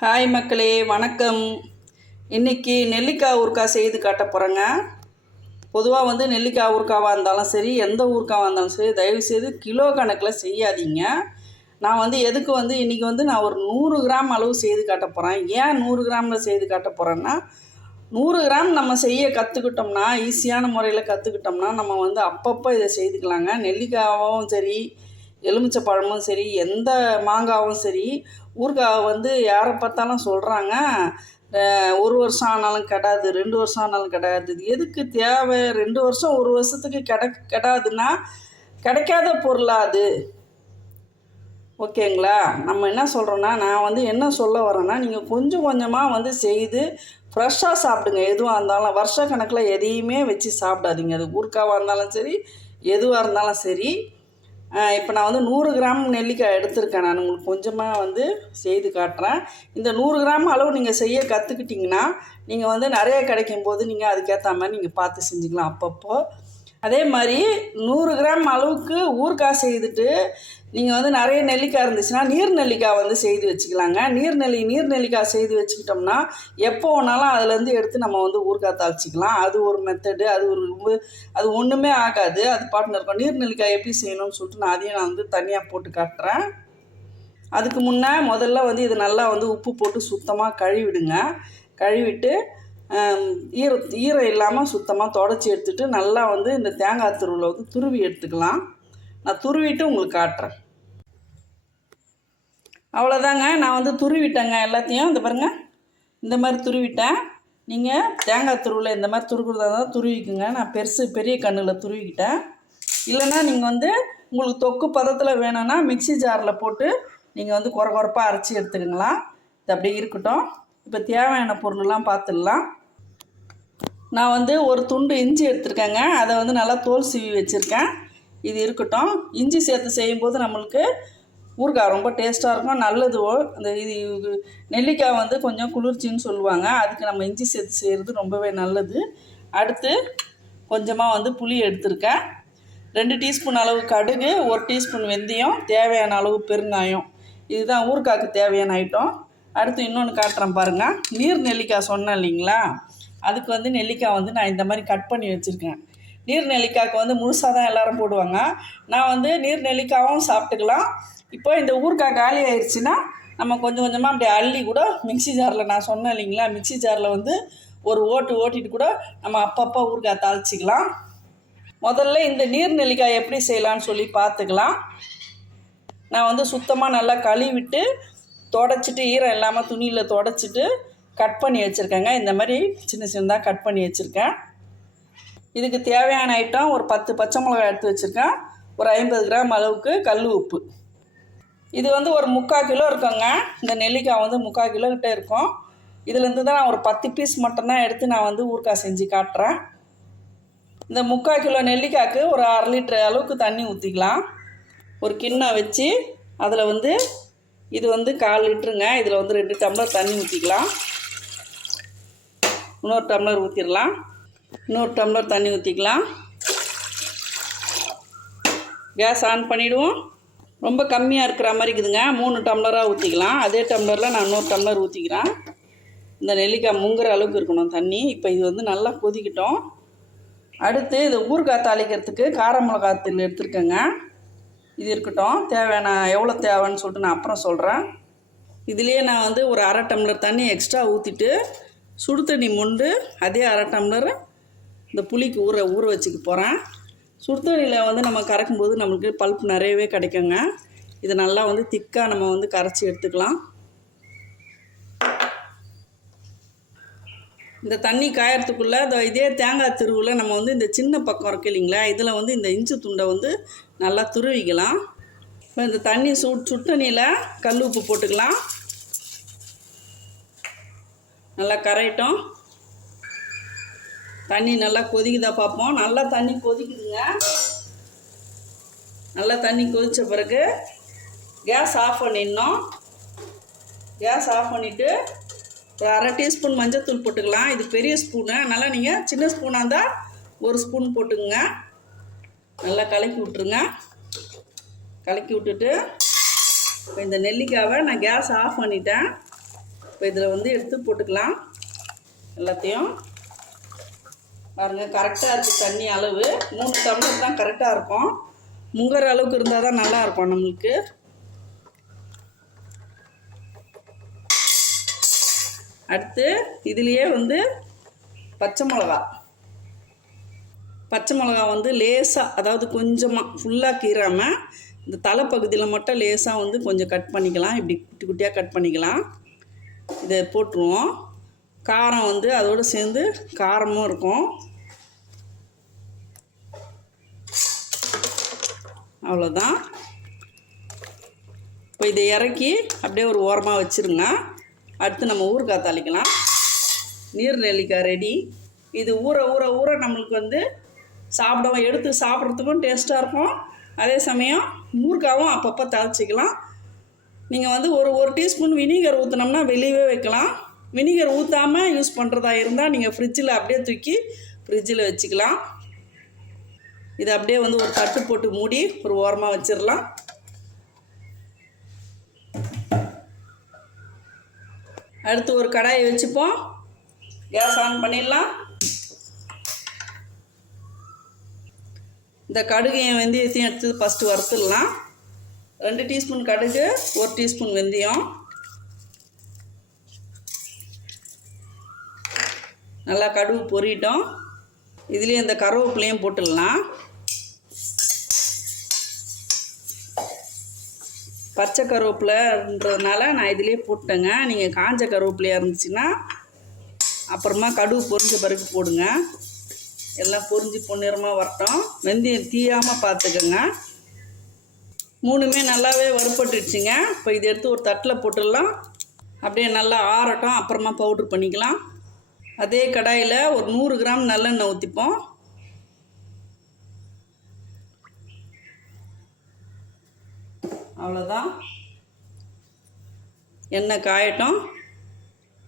Hi மக்களே வணக்கம். இன்னைக்கு நெல்லிக்காய் ஊறுக்காய் செய்து காட்ட போகிறேங்க பொதுவாக வந்து நெல்லிக்காய் ஊறுகாவாக இருந்தாலும் சரி எந்த ஊறுக்காவாக இருந்தாலும் சரி தயவுசெய்து கிலோ கணக்கில் செய்யாதீங்க. நான் வந்து எதுக்கு வந்து இன்றைக்கி வந்து நான் ஒரு நூறு கிராம் அளவு செய்து காட்ட போகிறேன் ஏன் நூறு கிராமில் செய்து காட்ட போகிறேன்னா நூறு கிராம் நம்ம செய்ய கற்றுக்கிட்டோம்னா ஈஸியான முறையில் கற்றுக்கிட்டோம்னா நம்ம வந்து அப்பப்போ இதை செய்துக்கலாங்க. நெல்லிக்காவும் சரி எலுமிச்சை பழமும் சரி எந்த மாங்காவும் சரி ஊறுகாய் வந்து யாரை பார்த்தாலும் சொல்கிறாங்க ஒரு வருஷம் ஆனாலும் கிடாது ரெண்டு வருஷம் ஆனாலும் கிடையாது எதுக்கு தேவை? ரெண்டு வருஷம் ஒரு வருஷத்துக்கு கெட கெடாதுன்னா கிடைக்காத பொருளா அது? ஓகேங்களா? நம்ம என்ன சொல்கிறோன்னா நான் வந்து என்ன சொல்ல வரேன்னா நீங்கள் கொஞ்சம் கொஞ்சமாக வந்து செய்து ஃப்ரெஷ்ஷாக சாப்பிடுங்க. எதுவாக இருந்தாலும் வருஷ கணக்கில் எதையுமே வச்சு சாப்பிடாதீங்க. அது ஊர்க்காவாக இருந்தாலும் சரி எதுவாக இருந்தாலும் சரி இப்போ நான் வந்து நூறு கிராம் நெல்லிக்காய் எடுத்திருக்கேன் நான் உங்களுக்கு கொஞ்சமாக வந்து செய்து காட்டுறேன். இந்த நூறு கிராம் அளவு நீங்கள் செய்ய கற்றுக்கிட்டிங்கன்னா நீங்கள் வந்து நிறைய கிடைக்கும் போது நீங்கள் அதுக்கேற்ற மாதிரி நீங்கள் பார்த்து செஞ்சுக்கலாம் அப்பப்போ. அதே மாதிரி நூறு கிராம் அளவுக்கு ஊறுகாய் செய்துட்டு நீங்கள் வந்து நிறைய நெல்லிக்காய் இருந்துச்சுன்னா நீர் நெல்லிக்காய் வந்து செய்து வச்சுக்கலாங்க. நீர் நெல்லி நீர் நெல்லிக்காய் செய்து வச்சுக்கிட்டோம்னா எப்போ வேணாலும் அதுலேருந்து எடுத்து நம்ம வந்து ஊறுகாய் தாளிச்சிக்கலாம். அது ஒரு மெத்தடு அது ஒரு ரொம்ப அது ஒன்றுமே ஆகாது. அது பாட்டுன்னு இருக்கும். நீர் நெல்லிக்காய் எப்படி செய்யணும்னு சொல்லிட்டு நான் அதையும் நான் வந்து தனியாக போட்டு காட்டுறேன். அதுக்கு முன்னே முதல்ல வந்து இது நல்லா வந்து உப்பு போட்டு சுத்தமாக கழுவிடுங்க. கழுவிட்டு ஈர ஈரம் இல்லாமல் சுத்தமாக தொடச்சி எடுத்துகிட்டு நல்லா வந்து இந்த தேங்காய் துருவில் வந்து துருவி எடுத்துக்கலாம். நான் துருவிட்டு உங்களுக்கு காட்டுறேன். அவ்வளோதாங்க நான் வந்து துருவிட்டேங்க எல்லாத்தையும். இந்த பாருங்கள் இந்த மாதிரி துருவிட்டேன். நீங்கள் தேங்காய் துருவில் இந்த மாதிரி துருக்குறதா இருந்தால் துருவிக்குங்க. நான் பெருசு பெரிய கண்ணில் துருவிக்கிட்டேன். இல்லைன்னா நீங்கள் வந்து உங்களுக்கு தொக்கு பதத்தில் வேணும்னா மிக்சி ஜாரில் போட்டு நீங்கள் வந்து குறை குறைப்பாக அரைச்சி எடுத்துக்கங்களா. இது அப்படியே இருக்கட்டும். இப்போ தேவையான பொருளெல்லாம் பார்த்துடலாம் நான் வந்து ஒரு துண்டு இஞ்சி எடுத்திருக்கேங்க. அதை வந்து நல்லா தோல் சீவி வச்சுருக்கேன். இது இருக்கட்டும். இஞ்சி சேர்த்து செய்யும்போது நம்மளுக்கு ஊறுகாய் ரொம்ப டேஸ்ட்டாக இருக்கும். நல்லது அந்த இது நெல்லிக்காய் வந்து கொஞ்சம் குளிர்ச்சின்னு சொல்லுவாங்க. அதுக்கு நம்ம இஞ்சி சேர்த்து செய்கிறது ரொம்பவே நல்லது. அடுத்து கொஞ்சமாக வந்து புளி எடுத்திருக்கேன். ரெண்டு டீஸ்பூன் அளவு கடுகு ஒரு டீஸ்பூன் வெந்தயம் தேவையான அளவு பெருங்காயம். இதுதான் ஊறுகாய்க்கு தேவையான ஐட்டம். அடுத்து இன்னொன்று காட்டுறேன் பாருங்கள் நீர் நெல்லிக்காய் சொன்னேன் இல்லைங்களா? அதுக்கு வந்து நெல்லிக்காய் வந்து நான் இந்த மாதிரி கட் பண்ணி வச்சுருக்கேன். நீர் நெல்லிக்காய்க்கு வந்து முழுசாக தான் எல்லோரும் போடுவாங்க. நான் வந்து நீர் நெல்லிக்காயும் சாப்பிட்டுக்கலாம். இப்போ இந்த ஊறுகாய் காலி ஆயிடுச்சுன்னா நம்ம கொஞ்சம் கொஞ்சமாக அப்படியே அள்ளி கூட மிக்சி ஜாரில் நான் சொன்னேன் இல்லைங்களா? மிக்சி ஜாரில் வந்து ஒரு ஓட்டு ஓட்டிட்டு கூட நம்ம அப்பப்போ ஊறுகாய் தாளிச்சிக்கலாம். முதல்ல இந்த நீர் நெல்லிக்காய் எப்படி செய்யலான்னு சொல்லி பார்த்துக்கலாம். நான் வந்து சுத்தமாக நல்லா கழுவிட்டு தொடச்சிட்டு ஈரம் இல்லாமல் துணியில் தொடச்சிட்டு கட் பண்ணி வச்சுருக்கேங்க. இந்த மாதிரி சின்ன சின்னதாக கட் பண்ணி வச்சுருக்கேன். இதுக்கு தேவையான ஐட்டம் ஒரு பத்து பச்சை மிளகாய் எடுத்து வச்சுருக்கேன். ஒரு ஐம்பது கிராம் அளவுக்கு கல் உப்பு. இது வந்து ஒரு முக்கால் கிலோ இருக்குங்க. இந்த நெல்லிக்காய் வந்து முக்கால் கிலோ கிட்டே இருக்கும். இதுலேருந்து தான் நான் ஒரு பத்து பீஸ் மட்டும்தான் எடுத்து நான் வந்து ஊறுகாய் செஞ்சு காட்டுறேன். இந்த முக்கால் கிலோ நெல்லிக்காய்க்கு ஒரு அரை லிட்டர் அளவுக்கு தண்ணி ஊற்றிக்கலாம் ஒரு கிண்ணம் வச்சு அதில் வந்து இது வந்து கால் லிட்டருங்க. இதில் வந்து ரெண்டு டம்ளர் தண்ணி ஊற்றிக்கலாம் இன்னொரு டம்ளர் ஊற்றிடலாம் இன்னொரு டம்ளர் தண்ணி ஊற்றிக்கலாம் கேஸ் ஆன் பண்ணிவிடுவோம் ரொம்ப கம்மியாக இருக்கிற மாதிரி இருக்குதுங்க. மூணு டம்ளராக ஊற்றிக்கலாம் அதே டம்ளரில் நான் இன்னொரு டம்ளர் ஊற்றிக்கிறேன் இந்த நெல்லிக்காய் முங்குற அளவுக்கு இருக்கணும் தண்ணி. இப்போ இது வந்து நல்லா கொதிக்கட்டும். அடுத்து இது ஊறுகாய் தாளிக்கிறதுக்கு கார மிளகாத்தூள் எடுத்துருக்கேங்க. இது இருக்கட்டும். தேவையான எவ்வளோ தேவைன்னு சொல்லிட்டு நான் அப்புறம் சொல்கிறேன் இதுலேயே நான் வந்து ஒரு அரை டம்ளர் தண்ணி எக்ஸ்ட்ரா ஊற்றிட்டு சுடு தண்ணி மொண்டு அதே அரை டம்ளர் இந்த புளிக்கு ஊற ஊற வச்சுக்க போகிறேன் சுடு தண்ணியில் வந்து நம்ம கறக்கும்போது நம்மளுக்கு பல்ப் நிறையவே கிடைக்குங்க. இதை நல்லா வந்து திக்காக நம்ம வந்து கரைச்சி எடுத்துக்கலாம். இந்த தண்ணி காயறதுக்குள்ளே இந்த இதே தேங்காய் திருவில் நம்ம வந்து இந்த சின்ன பக்கம் இருக்கு இல்லைங்களா இதில் வந்து இந்த இஞ்சி துண்டை வந்து நல்லா துருவிக்கலாம். இப்போ இந்த தண்ணி சுட் சுட்டணியில் கல் உப்பு போட்டுக்கலாம். நல்லா கரையட்டும். தண்ணி நல்லா கொதிக்குதா பார்ப்போம் நல்லா தண்ணி கொதிக்குதுங்க. நல்லா தண்ணி கொதித்த பிறகு கேஸ் ஆஃப் பண்ணிடணும். கேஸ் ஆஃப் பண்ணிவிட்டு ஒரு அரை டீஸ்பூன் மஞ்சத்தூள் போட்டுக்கலாம். இது பெரிய ஸ்பூனு. அதனால் நீங்கள் சின்ன ஸ்பூனாக இருந்தால் ஒரு ஸ்பூன் போட்டுக்குங்க. நல்லா கலக்கி விட்ருங்க கலக்கி விட்டுட்டு இப்போ இந்த நெல்லிக்காவை நான் கேஸ் ஆஃப் பண்ணிட்டேன். இப்போ இதில் வந்து எடுத்து போட்டுக்கலாம் எல்லாத்தையும். பாருங்கள் கரெக்டாக இருக்குது தண்ணி அளவு. மூணு டம்ளர் தான் கரெக்டாக இருக்கும். முங்குற அளவுக்கு இருந்தால் தான் நல்லா இருக்கும் நம்மளுக்கு. அடுத்து இதுலேயே வந்து பச்சை மிளகா. பச்சை மிளகா வந்து லேசாக அதாவது கொஞ்சமாக ஃபுல்லாக கீறாமல் இந்த தலைப்பகுதியில் மட்டும் லேசாக வந்து கொஞ்சம் கட் பண்ணிக்கலாம். இப்படி குட்டி குட்டியாக கட் பண்ணிக்கலாம். இதை போட்டுருவோம். காரம் வந்து அதோடு சேர்ந்து காரமும் இருக்கும். அவ்வளோதான் இப்போ இதை இறக்கி அப்படியே ஒரு ஓரமாக வச்சுருங்க. அடுத்து நம்ம ஊறுகாய் தாளிக்கலாம் நீர் நெல்லிக்காய் ரெடி இது ஊற ஊற ஊற நம்மளுக்கு வந்து சாப்பிடவும் எடுத்து சாப்பிட்றதுக்கும் டேஸ்ட்டாக இருக்கும். அதே சமயம் ஊறுகாவும் அப்பப்போ தாளிச்சிக்கலாம். நீங்கள் வந்து ஒரு ஒரு டீஸ்பூன் வினிகர் ஊற்றினோம்னா வெளியவே வைக்கலாம். வினிகர் ஊற்றாமல் யூஸ் பண்ணுறதா இருந்தால் நீங்கள் ஃப்ரிட்ஜில் அப்படியே தூக்கி ஃப்ரிட்ஜில் வச்சுக்கலாம். இதை அப்படியே வந்து ஒரு தட்டு போட்டு மூடி ஒரு ஓரமாக வச்சிடலாம். அடுத்து ஒரு கடாயை வச்சுப்போம். கேஸ் ஆன் பண்ணிடலாம். இந்த கடுகையும் வெந்தயத்தையும் எடுத்து ஃபஸ்ட்டு வறுத்துடலாம். ரெண்டு டீஸ்பூன் கடுகு ஒரு டீஸ்பூன் வெந்தயம். நல்லா கடுகு பொறிட்டோம் இதுலேயும் இந்த கருவேப்பிலையும் போட்டுடலாம். பச்சை கருவேப்பிலன்றதுனால நான் இதுலேயே போட்டேங்க நீங்கள் காஞ்ச கருவேப்பிலையாக இருந்துச்சுன்னா அப்புறமா கடுகு பொரிஞ்ச பிறகு போடுங்க. எல்லாம் பொரிஞ்சு பொன்னிறமாக வரட்டும். வெந்தயம் தீயாமல் பார்த்துக்கோங்க. மூணுமே நல்லாவே வறுப்பட்டுடுச்சுங்க இப்போ இதை எடுத்து ஒரு தட்டில் போட்டுடலாம். அப்படியே நல்லா ஆறட்டும். அப்புறமா பவுட்ரு பண்ணிக்கலாம். அதே கடாயில் ஒரு நூறு கிராம் நல்லெண்ணெய் ஊற்றிப்போம் அவ்வளோதான். எண்ணெய் காயட்டும்.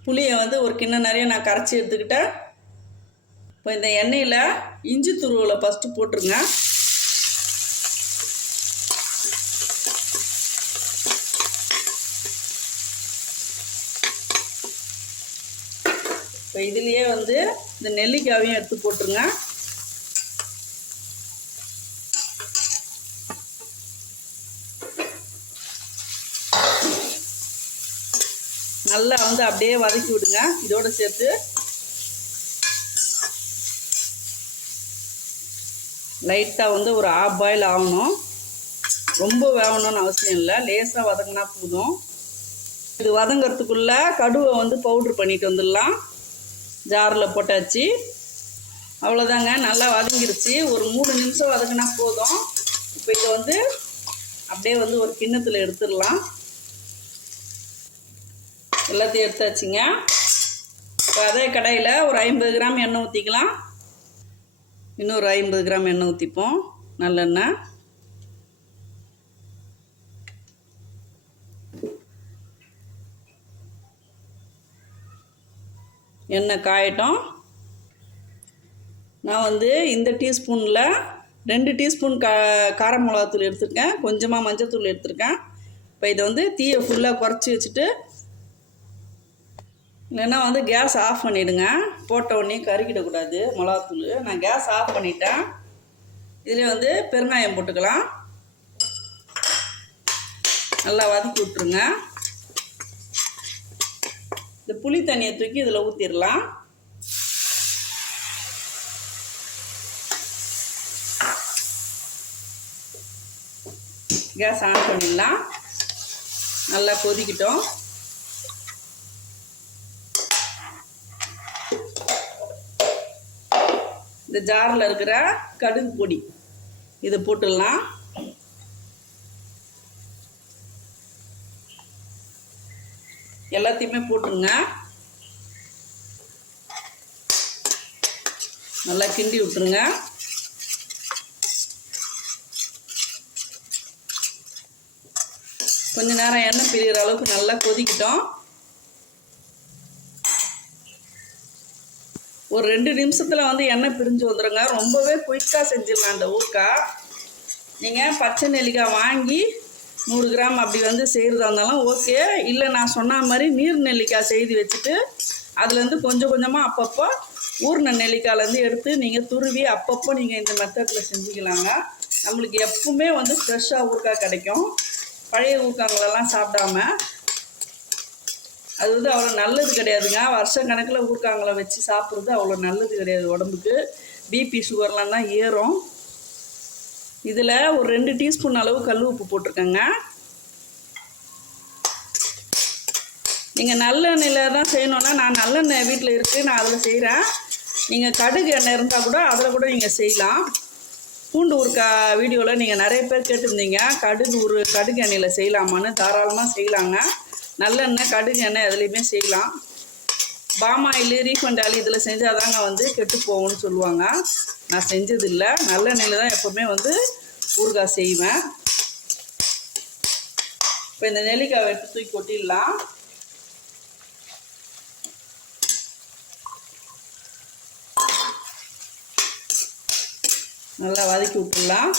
புளியை வந்து ஒரு கிண்ணம் நிறைய நான் கரைச்சி எடுத்துக்கிட்டேன். இப்போ இந்த எண்ணெயில் இஞ்சி துருவலை ஃபஸ்ட்டு போட்டுருங்க. இப்போ இதுலேயே வந்து இந்த நெல்லிக்காயையும் எடுத்து போட்டுருங்க. நல்லா வந்து அப்படியே வதக்கி விடுங்க. இதோடு சேர்த்து லைட்டாக வந்து ஒரு ஆஃப் பாயில் ஆகணும். ரொம்ப வேகணும்னு அவசியம் இல்லை. லேசாக வதங்கினா போதும். இது வதங்கிறதுக்குள்ளே கடுவை வந்து பவுட்ரு பண்ணிட்டு வந்துடலாம். ஜாரில் போட்டாச்சு. அவ்வளோதாங்க நல்லா வதங்கிருச்சு. ஒரு மூணு நிமிஷம் வதங்கினா போதும். இப்போ இதை வந்து அப்படியே வந்து ஒரு கிண்ணத்தில் எடுத்துடலாம். எல்லாத்தையும் எடுத்தாச்சுங்க. இப்போ அதே கடையில் ஒரு ஐம்பது கிராம் எண்ணெய் ஊற்றிக்கலாம் இன்னொரு ஐம்பது கிராம் எண்ணெய் ஊற்றிப்போம் நல்லெண்ணெய். எண்ணெய் காயட்டும். நான் வந்து இந்த டீஸ்பூனில் ரெண்டு டீஸ்பூன் கா கார மிளகாத்தூள் எடுத்திருக்கேன். கொஞ்சமாக மஞ்சத்தூள் எடுத்திருக்கேன். இப்போ இதை வந்து தீயை ஃபுல்லாக குறைச்சி வச்சுட்டு இல்லைன்னா வந்து கேஸ் ஆஃப் பண்ணிவிடுங்க போட்ட உடனே கருக்கிடக்கூடாது மிளகாத்தூள். நான் கேஸ் ஆஃப் பண்ணிட்டேன். இதில் வந்து பெருங்காயம் போட்டுக்கலாம். நல்லா வதக்கி விட்ருங்க இந்த புளி தண்ணியை தூக்கி இதில் ஊற்றிடலாம் கேஸ் ஆன் பண்ணிடலாம். நல்லா கொதிக்கிட்டோம். இந்த ஜாரில் இருக்கிற கடுகு பொடி இதை போட்டுடலாம். எல்லாத்தையுமே போட்டுருங்க நல்லா கிண்டி விட்டுருங்க. கொஞ்ச நேரம் எண்ணெய் பிரிகிற அளவுக்கு நல்லா கொதிக்கிட்டோம். ஒரு ரெண்டு நிமிஷத்தில் வந்து எண்ணெய் பிரிஞ்சு வந்துடுங்க ரொம்பவே குயிக்காக செஞ்சிடலாம் அந்த ஊக்கா நீங்கள் பச்சை நெல்லிக்காய் வாங்கி நூறு கிராம் அப்படி வந்து செய்கிறதா இருந்தாலும் ஓகே. இல்லை நான் சொன்ன மாதிரி நீர் நெல்லிக்காய் செய்து வச்சுட்டு அதுலேருந்து கொஞ்சம் கொஞ்சமாக அப்பப்போ ஊர்ன நெல்லிக்காயிலேருந்து எடுத்து நீங்கள் துருவி அப்பப்போ நீங்கள் இந்த மெத்தடில் செஞ்சுக்கலாங்க. நம்மளுக்கு எப்பவுமே வந்து ஃப்ரெஷ்ஷாக ஊறுகாய் கிடைக்கும். பழைய ஊறுகாங்களெல்லாம் சாப்பிடாம அது வந்து அவ்வளோ நல்லது கிடையாதுங்க. வருஷம் கணக்கில் ஊருக்காங்களை வச்சு சாப்பிட்றது அவ்வளோ நல்லது கிடையாது உடம்புக்கு. பிபி சுகர்லாம் தான் ஏறும். இதில் ஒரு ரெண்டு டீஸ்பூன் அளவு கல் உப்பு போட்டிருக்கேங்க. நீங்கள் நல்லெண்ணெயில் தான் செய்யணுன்னா நான் நல்லெண்ணெய் வீட்டில் இருக்குது நான் அதில் செய்கிறேன். நீங்கள் கடுகு எண்ணெய் இருந்தால் கூட அதில் கூட நீங்கள் செய்யலாம். பூண்டு ஊறுக்கா வீடியோவில் நீங்கள் நிறைய பேர் கேட்டிருந்தீங்க. கடுகு ஊறு கடுகு எண்ணெயில் செய்யலாமான்னு தாராளமாக செய்யலாங்க. நல்லெண்ணெய் கடுகு எண்ணெய் எதுலேயுமே செய்யலாம். பாமாயில் ரீஃபண்ட் ஆயில் இதில் செஞ்சால் தாங்க வந்து கெட்டு போகும்னு சொல்லுவாங்க. நான் செஞ்சதில்லை. நல்லெண்ணெயில் தான் எப்போவுமே வந்து ஊறுகாய் செய்வேன். இப்போ இந்த நெல்லிக்காய் எடுத்து தூக்கி கொட்டிடலாம். நல்லா வதக்கி விட்டுடலாம்.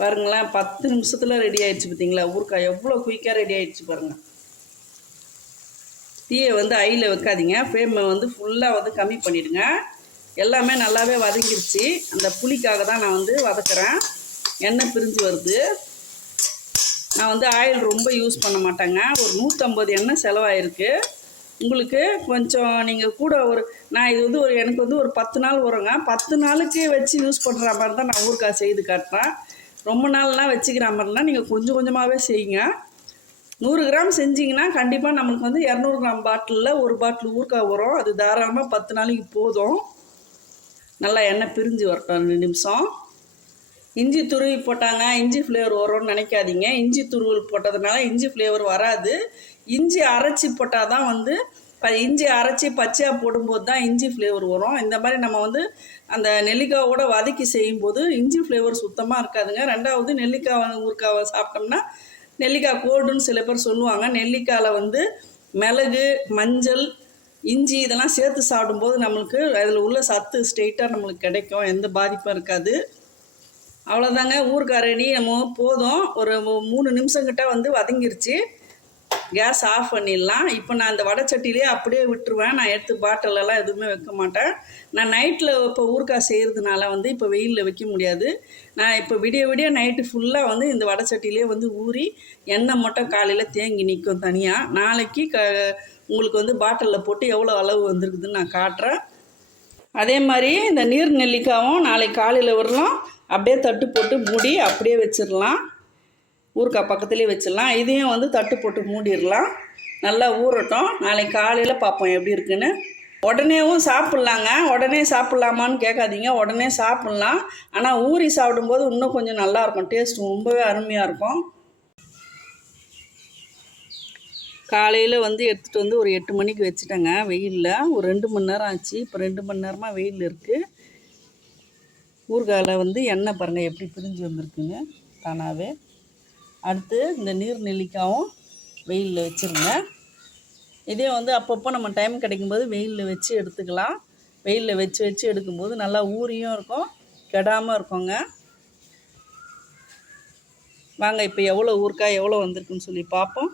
பாருங்களேன் பத்து நிமிஷத்தில் ரெடி ஆயிடுச்சு பார்த்தீங்களா ஊறுகாய் எவ்வளோ குயிக்காக ரெடி ஆயிடுச்சு பாருங்கள் தீயை வந்து ஐயில் வைக்காதீங்க. ஃப்ளேமை வந்து ஃபுல்லாக வந்து கம்மி பண்ணிவிடுங்க எல்லாமே நல்லாவே வதங்கிருச்சு. அந்த புளிக்காக தான் நான் வந்து வதக்குறேன். எண்ணெய் பிரிஞ்சு வருது. நான் வந்து ஆயில் ரொம்ப யூஸ் பண்ண மாட்டேங்க. ஒரு நூற்றம்பது எண்ணெய் செலவாயிருக்கு. உங்களுக்கு கொஞ்சம் நீங்கள் கூட ஒரு நான் இது வந்து ஒரு எனக்கு வந்து ஒரு பத்து நாள் வருங்க பத்து நாளுக்கு வச்சு யூஸ் பண்ணுற மாதிரி தான் நான் ஊறுகாய் செய்து காட்டுறேன். ரொம்ப நாள்லாம் வச்சுக்கிற மாதிரிலாம் நீங்கள் கொஞ்சம் கொஞ்சமாகவே செய்யுங்க. நூறு கிராம் செஞ்சிங்கன்னா கண்டிப்பாக நம்மளுக்கு வந்து இரநூறு கிராம் பாட்டிலில் ஒரு பாட்டில் ஊறுக்காய் வரும். அது தாராளமாக பத்து நாளைக்கு போதும். நல்லா எண்ணெய் பிரிஞ்சு வரட்டும் ரெண்டு நிமிஷம். இஞ்சி துருவி போட்டாங்க இஞ்சி ஃப்ளேவர் வரும்னு நினைக்காதீங்க. இஞ்சி துருவல் போட்டதுனால இஞ்சி ஃப்ளேவர் வராது. இஞ்சி அரைச்சி போட்டால் தான் வந்து இப்போ இஞ்சி அரைச்சி பச்சையாக போடும்போது தான் இஞ்சி ஃப்ளேவர் வரும். இந்த மாதிரி நம்ம வந்து அந்த நெல்லிக்காவோட வதக்கி செய்யும்போது இஞ்சி ஃப்ளேவர் சுத்தமாக இருக்காதுங்க. ரெண்டாவது நெல்லிக்காய் ஊறுக்காவை சாப்பிட்டோம்னா நெல்லிக்காய் கோல்டுன்னு சில பேர் சொல்லுவாங்க. நெல்லிக்காயில் வந்து மிளகு மஞ்சள் இஞ்சி இதெல்லாம் சேர்த்து சாப்பிடும்போது நம்மளுக்கு அதில் உள்ள சத்து ஸ்ட்ரெயிட்டாக நம்மளுக்கு கிடைக்கும். எந்த பாதிப்பும் இருக்காது. அவ்வளோதாங்க ஊறுகாய் ரெடி. நம்ம போதும். ஒரு மூணு நிமிஷங்கிட்ட வந்து வதங்கிருச்சு. கேஸ் ஆஃப் பண்ணிடலாம். இப்போ நான் அந்த வடைச்சட்டிலே அப்படியே விட்டுருவேன். நான் எடுத்து பாட்டிலெல்லாம் எதுவுமே வைக்க மாட்டேன். நான் நைட்டில் இப்போ ஊறுகாய் செய்கிறதுனால வந்து இப்போ வெயிலில் வைக்க முடியாது. நான் இப்போ விடிய விடிய நைட்டு ஃபுல்லாக வந்து இந்த வடைச்சட்டிலே வந்து ஊறி எண்ணெய் மட்டும் காலையில் தேங்கி நிற்கும் தனியாக நாளைக்கு க உங்களுக்கு வந்து பாட்டிலில் போட்டு எவ்வளோ அளவு வந்திருக்குதுன்னு நான் காட்டுறேன். அதே மாதிரி இந்த நீர் நெல்லிக்காவும் நாளைக்கு காலையில் வரலாம் அப்படியே தட்டு போட்டு மூடி அப்படியே வச்சிடலாம். ஊறுக்காய் பக்கத்துலேயே வச்சிடலாம். இதையும் வந்து தட்டு போட்டு மூடிடலாம். நல்லா ஊறட்டும். நாளைக்கு காலையில் பார்ப்போம் எப்படி இருக்குன்னு. உடனேவும் சாப்பிட்லாங்க. உடனே சாப்பிட்லாமான்னு கேட்காதீங்க. உடனே சாப்பிட்லாம். ஆனால் ஊறி சாப்பிடும்போது இன்னும் கொஞ்சம் நல்லாயிருக்கும் டேஸ்ட் ரொம்பவே அருமையாக இருக்கும். காலையில் வந்து எடுத்துகிட்டு வந்து ஒரு எட்டு மணிக்கு வச்சுட்டேங்க. வெயிலில். ஒரு ரெண்டு மணி நேரம் ஆச்சு. இப்போ ரெண்டு மணி நேரமாக வெயில் இருக்குது ஊறுகாயில் வந்து எண்ணெய் பாருங்கள் எப்படி பிரிஞ்சு வந்திருக்குங்க தானாகவே அடுத்து இந்த நீர் நெல்லிக்காவும் வெயிலில் வச்சுருங்க. இதே வந்து அப்பப்போ நம்ம டைம் கிடைக்கும்போது வெயிலில் வச்சு எடுத்துக்கலாம். வெயிலில் வச்சு வச்சு எடுக்கும்போது நல்லா ஊறியும் இருக்கும் கெடாமல் இருக்குங்க. வாங்க இப்போ எவ்வளோ ஊறுக்காய் எவ்வளோ வந்திருக்குன்னு சொல்லி பார்ப்போம்.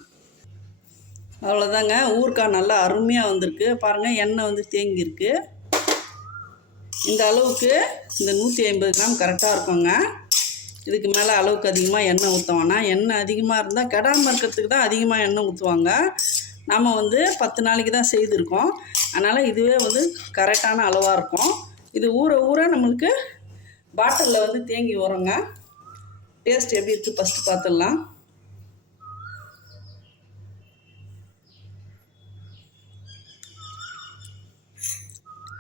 அவ்வளோதாங்க ஊறுக்காய் நல்லா அருமையாக வந்திருக்கு. பாருங்கள் எண்ணெய் வந்து தேங்கியிருக்கு. இந்த அளவுக்கு இந்த நூற்றி ஐம்பது கிராம் கரெக்டாக இருக்குங்க. இதுக்கு மேலே அளவுக்கு அதிகமாக எண்ணெய் ஊற்ற எண்ணெய் அதிகமாக இருந்தால் கெடாமல் இருக்கிறதுக்கு தான் அதிகமாக எண்ணெய் ஊற்றுவாங்க நம்ம வந்து பத்து நாளைக்கு தான் செய்திருக்கோம். அதனால் இதுவே வந்து கரெக்டான அளவாக இருக்கும். இது ஊற ஊற நம்மளுக்கு பாட்டிலில் வந்து தேங்கி வருங்க. டேஸ்ட் எப்படி இருக்குது ஃபஸ்ட்டு பார்த்துடலாம்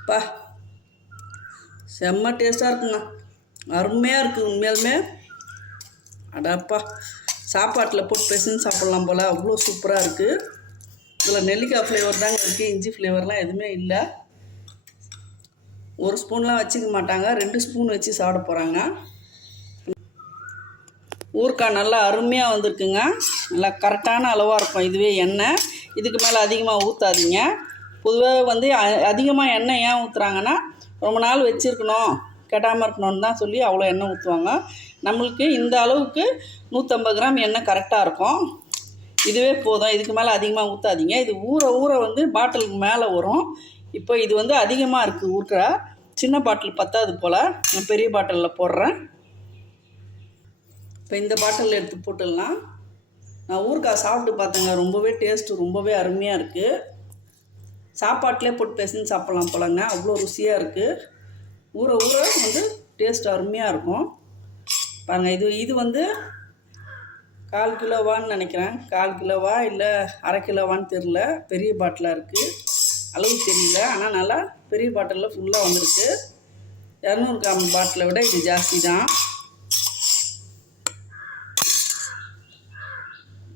பா செம்ம டேஸ்ட்டாக இருக்குங்க. அருமையாக இருக்குது உண்மையாலுமே. அடாப்பா. சாப்பாட்டில் போட்டு பெசன் சாப்பிட்லாம் போல். அவ்வளோ சூப்பராக இருக்குது இதில் நெல்லிக்காய் ஃப்ளேவர் தாங்க இருக்குது இஞ்சி ஃப்ளேவர்லாம் எதுவுமே இல்லை. ஒரு ஸ்பூன்லாம் வச்சுக்க மாட்டாங்க. ரெண்டு ஸ்பூன் வச்சு சாப்பிட போகிறாங்க ஊறுக்காய் நல்லா அருமையாக வந்திருக்குங்க. நல்லா கரெக்டான அளவாக இருக்கும். இதுவே எண்ணெய். இதுக்கு மேலே அதிகமாக ஊற்றாதீங்க பொதுவாக வந்து அதிகமாக எண்ணெய் ஏன் ஊற்றுறாங்கன்னா ரொம்ப நாள் வச்சுருக்கணும். கெடாமல் இருக்கணும்னு தான் சொல்லி அவ்வளோ எண்ணெய் ஊற்றுவாங்க நம்மளுக்கு இந்த அளவுக்கு நூற்றம்பது கிராம் எண்ணெய் கரெக்டாக இருக்கும். இதுவே போதும். இதுக்கு மேலே அதிகமாக ஊற்றாதீங்க இது ஊற ஊற வந்து பாட்டிலுக்கு மேலே வரும். இப்போ இது வந்து அதிகமாக இருக்குது ஊற்ற. சின்ன பாட்டில் பத்தாது போல். நான் பெரிய பாட்டிலில் போடுறேன். இப்போ இந்த பாட்டிலில் எடுத்து போட்டுடலாம். நான் ஊறுக்காய் சாப்பிட்டு பார்த்தேங்க. ரொம்பவே டேஸ்ட்டு ரொம்பவே அருமையாக இருக்குது சாப்பாட்டிலே போட்டு பேசின்னு சாப்பிட்லாம் போலங்க. அவ்வளோ ருசியாக இருக்குது ஊற ஊற வந்து டேஸ்ட் அருமையாக இருக்கும். பாருங்கள் இது இது வந்து கால் கிலோவான்னு நினைக்கிறேன். கால் கிலோவா இல்லை அரை கிலோவான்னு தெரில பெரிய பாட்டிலாக இருக்குது அளவு தெரியல. ஆனால் நல்லா பெரிய பாட்டிலில் ஃபுல்லாக வந்திருக்கு. இரநூறு கிராம் பாட்டிலை விட இது ஜாஸ்தி தான்.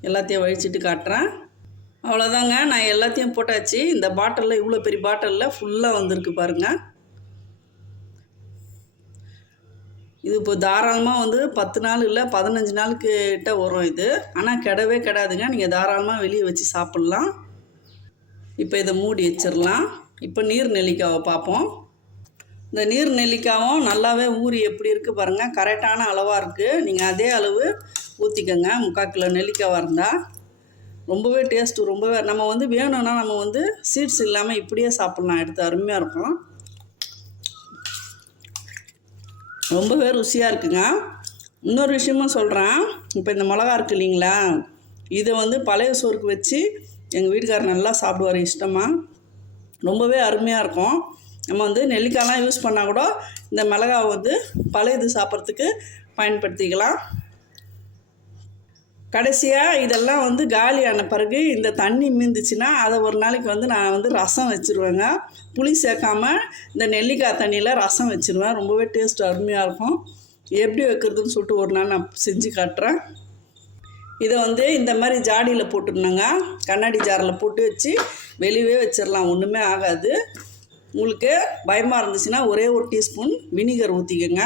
எல்லாத்தையும் வழிச்சிட்டு காட்டுறேன். அவ்வளோதாங்க நான் எல்லாத்தையும் போட்டாச்சு. இந்த பாட்டிலில் இவ்வளோ பெரிய பாட்டிலில் ஃபுல்லாக வந்திருக்கு பாருங்கள் இது இப்போ தாராளமாக வந்து பத்து நாள் இல்லை பதினஞ்சு நாளுக்கு கிட்ட வரும் இது. ஆனால் கெடவே கிடாதுங்க. நீங்கள் தாராளமாக வெளியே வச்சு சாப்பிட்லாம். இப்போ இதை மூடி வச்சிடலாம். இப்போ நீர் நெல்லிக்காவை பார்ப்போம். இந்த நீர் நெல்லிக்காவும் நல்லாவே ஊறி எப்படி இருக்குது பாருங்கள் கரெக்டான அளவாக இருக்குது நீங்கள் அதே அளவு ஊற்றிக்கோங்க முக்கால் கிலோ நெல்லிக்காவாக இருந்தால் ரொம்பவே டேஸ்ட்டு ரொம்பவே நம்ம வந்து வேணும்னா நம்ம வந்து சீட்ஸ் இல்லாமல் இப்படியே சாப்பிட்லாம். எடுத்து அருமையாக இருக்கும். ரொம்பவே ருசியாக இருக்குங்க. இன்னொரு விஷயமும் சொல்கிறேன் இப்போ இந்த மிளகா இருக்கு இல்லைங்களா? இதை வந்து பழைய சோறுக்கு வச்சு எங்கள் வீட்டுக்காரர் நல்லா சாப்பிடுவார் இஷ்டமாக ரொம்பவே அருமையாக இருக்கும். நம்ம வந்து நெல்லிக்காய்லாம் யூஸ் பண்ணால் கூட இந்த மிளகாவை வந்து பழையது சாப்பிட்றதுக்கு பயன்படுத்திக்கலாம். கடைசியாக இதெல்லாம் வந்து காலியான பிறகு இந்த தண்ணி மீந்துச்சுன்னா அதை ஒரு நாளைக்கு வந்து நான் வந்து ரசம் வச்சுருவேங்க. புளி சேர்க்காம இந்த நெல்லிக்காய் தண்ணியில் ரசம் வச்சுருவேன். ரொம்பவே டேஸ்ட் அருமையாக இருக்கும். எப்படி வைக்கிறதுன்னு சொல்லிட்டு ஒரு நாள் நான் செஞ்சு காட்டுறேன். இதை வந்து இந்த மாதிரி ஜாடியில் போட்டுருந்தேங்க கண்ணாடி ஜாரில் போட்டு வச்சு வெளியவே வச்சிடலாம். ஒன்றுமே ஆகாது. உங்களுக்கு பயமாக இருந்துச்சுன்னா ஒரே ஒரு டீஸ்பூன் வினிகர் ஊற்றிக்கோங்க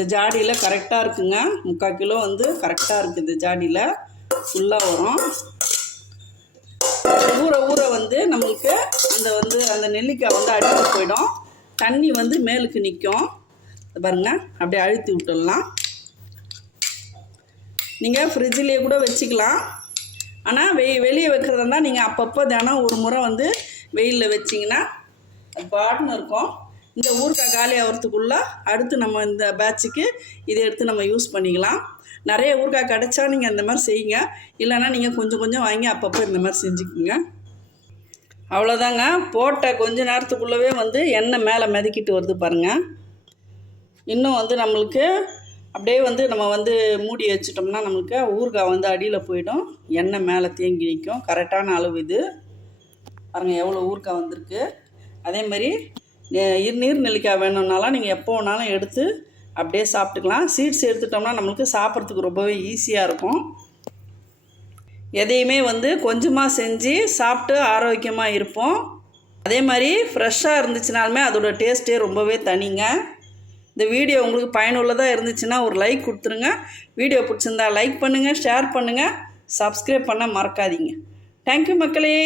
இந்த ஜாடியில் கரெக்டாக இருக்குங்க. முக்கால் கிலோ வந்து கரெக்டாக இருக்குது இந்த ஜாடியில். ஃபுல்லாக வரும். ஊற ஊற வந்து நம்மளுக்கு அந்த வந்து அந்த நெல்லிக்காய் வந்து அடித்து போயிடும். தண்ணி வந்து மேலுக்கு நிற்கும் பாருங்கள் அப்படியே அழுத்தி விட்டுடலாம். நீங்கள் ஃப்ரிட்ஜிலேயே கூட வச்சுக்கலாம். ஆனால் வெ வெளியே வைக்கிறதா இருந்தால் நீங்கள் அப்பப்போ தினம் ஒரு முறை வந்து வெயிலில் வச்சிங்கன்னா அது பாட்டுன்னு இருக்கும். இந்த ஊறுகாய் காலி ஆகிறதுக்குள்ளே அடுத்து நம்ம இந்த பேட்சுக்கு இதை எடுத்து நம்ம யூஸ் பண்ணிக்கலாம். நிறைய ஊறுகாய் கிடச்சா நீங்கள் அந்த மாதிரி செய்யுங்க. இல்லைன்னா நீங்கள் கொஞ்சம் கொஞ்சம் வாங்கி அப்பப்போ இந்த மாதிரி செஞ்சுக்குங்க. அவ்வளோதாங்க போட்ட கொஞ்ச நேரத்துக்குள்ளவே வந்து எண்ணெய் மேலே மிதக்கிட்டு வருது பாருங்கள் இன்னும் வந்து நம்மளுக்கு அப்படியே வந்து நம்ம வந்து மூடி வச்சிட்டோம்னா நம்மளுக்கு ஊறுகாய் வந்து அடியில் போயிடும். எண்ணெய் மேலே தேங்கி நிற்கும். கரெக்டான அளவு இது. பாருங்கள் எவ்வளோ ஊறுகாய் வந்திருக்கு. அதே மாதிரி நீர் நெல்லிக்காய் வேணும்னாலும் நீங்கள் எப்போ வேணாலும் எடுத்து அப்படியே சாப்பிட்டுக்கலாம். சீட்ஸ் எடுத்துட்டோம்னா நம்மளுக்கு சாப்பிட்றதுக்கு ரொம்பவே ஈஸியாக இருக்கும். எதையுமே வந்து கொஞ்சமாக செஞ்சு சாப்பிட்டு ஆரோக்கியமாக இருப்போம். அதே மாதிரி ஃப்ரெஷ்ஷாக இருந்துச்சுனாலுமே அதோட டேஸ்ட்டே ரொம்பவே தனிங்க. இந்த வீடியோ உங்களுக்கு பயனுள்ளதாக இருந்துச்சுன்னா ஒரு லைக் கொடுத்துருங்க. வீடியோ பிடிச்சிருந்தா லைக் பண்ணுங்கள் ஷேர் பண்ணுங்கள் சப்ஸ்கிரைப் பண்ண மறக்காதீங்க. தேங்க்யூ மக்களே.